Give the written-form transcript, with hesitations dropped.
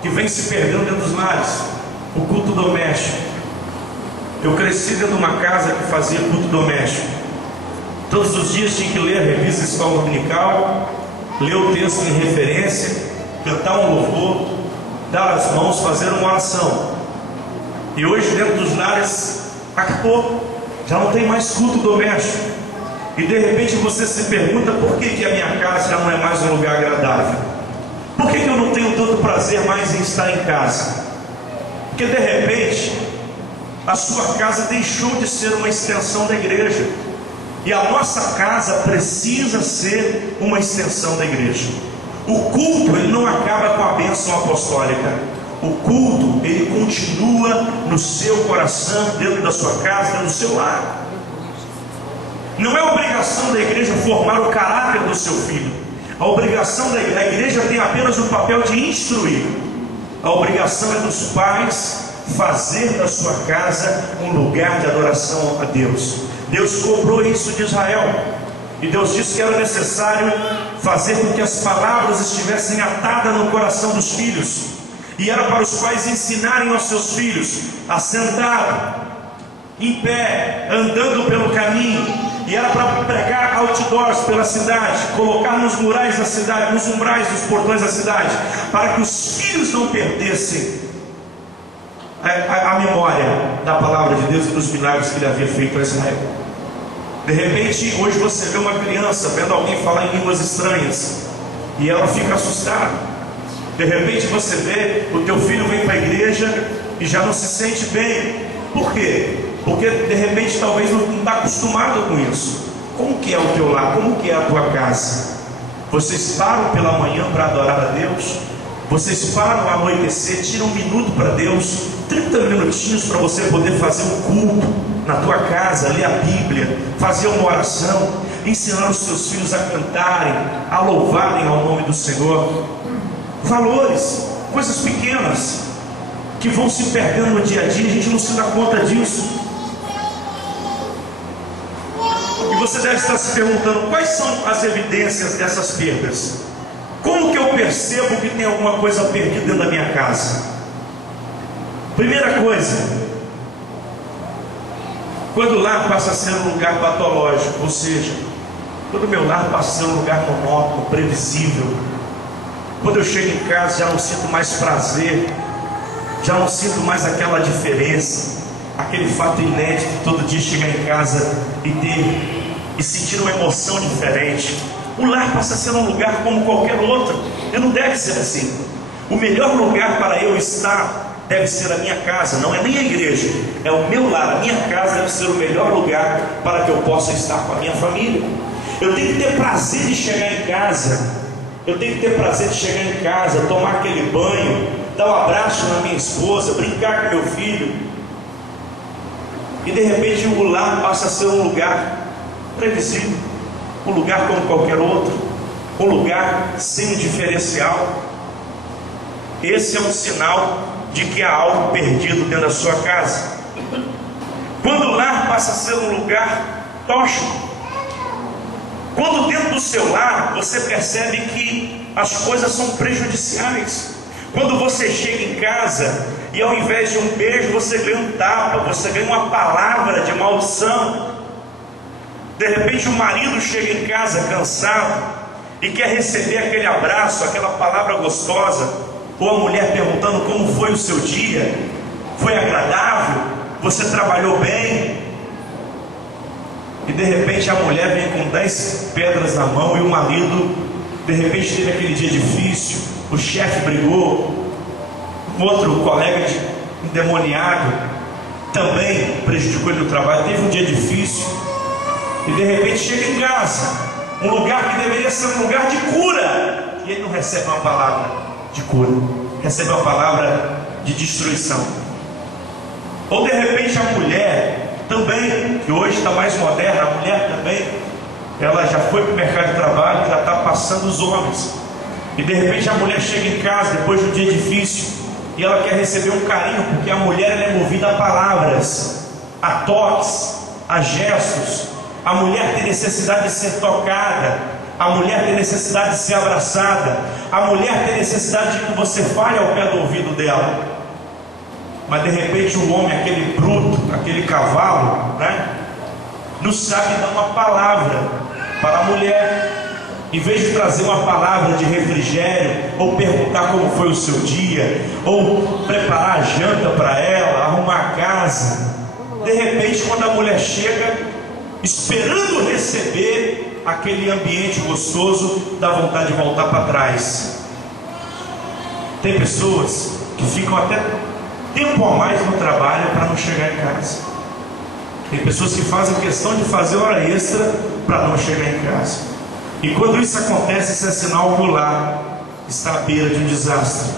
que vem se perdendo dentro dos lares, o culto doméstico. Eu cresci dentro de uma casa que fazia culto doméstico. Todos os dias tinha que ler a revista Escola Dominical, ler o texto em referência, cantar um louvor, dar as mãos, fazer uma oração. E hoje dentro dos lares acabou, já não tem mais culto doméstico. E de repente você se pergunta: por que a minha casa já não é mais um lugar agradável? Por que eu não tenho tanto prazer mais em estar em casa? Porque de repente a sua casa deixou de ser uma extensão da igreja. E a nossa casa precisa ser uma extensão da igreja. O culto, ele não acaba com a bênção apostólica. O culto, ele continua no seu coração, dentro da sua casa, dentro do seu lar. Não é obrigação da igreja formar o caráter do seu filho. A obrigação da igreja tem apenas o papel de instruir. A obrigação é dos pais fazer da sua casa um lugar de adoração a Deus. Deus cobrou isso de Israel, e Deus disse que era necessário fazer com que as palavras estivessem atadas no coração dos filhos, e era para os pais ensinarem aos seus filhos a sentar em pé, andando pelo caminho, e era para pregar outdoors pela cidade, colocar nos murais da cidade, nos umbrais dos portões da cidade, para que os filhos não perdessem a memória da palavra de Deus e dos milagres que ele havia feito a Israel. De repente, hoje você vê uma criança vendo alguém falar em línguas estranhas e ela fica assustada. De repente você vê o teu filho vem para a igreja e já não se sente bem. Por quê? Porque de repente talvez não está acostumado com isso. Como que é o teu lar? Como que é a tua casa? Vocês param pela manhã para adorar a Deus? Vocês param ao anoitecer, tiram um minuto para Deus, 30 minutinhos para você poder fazer um culto na tua casa, ler a Bíblia, fazer uma oração, ensinar os seus filhos a cantarem, a louvarem ao nome do Senhor. Valores, coisas pequenas que vão se perdendo no dia a dia, a gente não se dá conta disso. E você deve estar se perguntando: quais são as evidências dessas perdas? Como que eu percebo que tem alguma coisa perdida dentro da minha casa? Primeira coisa, quando o lar passa a ser um lugar patológico, ou seja, quando o meu lar passa a ser um lugar monótono, previsível, quando eu chego em casa já não sinto mais prazer, já não sinto mais aquela diferença, aquele fato inédito de todo dia chegar em casa e sentir uma emoção diferente. O lar passa a ser um lugar como qualquer outro, e não deve ser assim. O melhor lugar para eu estar deve ser a minha casa, não é nem a igreja, é o meu lar. A minha casa deve ser o melhor lugar para que eu possa estar com a minha família. Eu tenho que ter prazer de chegar em casa, eu tenho que ter prazer de chegar em casa, tomar aquele banho, dar um abraço na minha esposa, brincar com meu filho. E de repente o lar passa a ser um lugar previsível, um lugar como qualquer outro, um lugar sem diferencial. Esse é um sinal de que há algo perdido dentro da sua casa. Quando o lar passa a ser um lugar tóxico, quando dentro do seu lar você percebe que as coisas são prejudiciais, quando você chega em casa e ao invés de um beijo você ganha um tapa, você ganha uma palavra de maldição. De repente o marido chega em casa cansado e quer receber aquele abraço, aquela palavra gostosa, ou a mulher perguntando como foi o seu dia, foi agradável, você trabalhou bem, e de repente a mulher vem com 10 pedras na mão, e o marido de repente teve aquele dia difícil, o chefe brigou, um outro colega endemoniado também prejudicou ele no trabalho, teve um dia difícil, e de repente chega em casa, um lugar que deveria ser um lugar de cura, e ele não recebe uma palavra de cura, recebe uma palavra de destruição. Ou de repente a mulher também, que hoje está mais moderna, a mulher também, ela já foi para o mercado de trabalho, já está passando os homens, e de repente a mulher chega em casa depois de um dia difícil, e ela quer receber um carinho, porque a mulher ela é movida a palavras, a toques, a gestos. A mulher tem necessidade de ser tocada, A mulher tem necessidade de ser abraçada. A mulher tem necessidade de que você fale ao pé do ouvido dela. Mas de repente o homem, aquele bruto, aquele cavalo, né, não sabe dar uma palavra para a mulher. Em vez de trazer uma palavra de refrigério, ou perguntar como foi o seu dia, ou preparar a janta para ela, arrumar a casa, de repente quando a mulher chega, esperando receber aquele ambiente gostoso, dá vontade de voltar para trás. Tem pessoas que ficam até tempo a mais no trabalho para não chegar em casa. Tem pessoas que fazem questão de fazer hora extra para não chegar em casa. E quando isso acontece, isso é sinal que o lar está à beira de um desastre.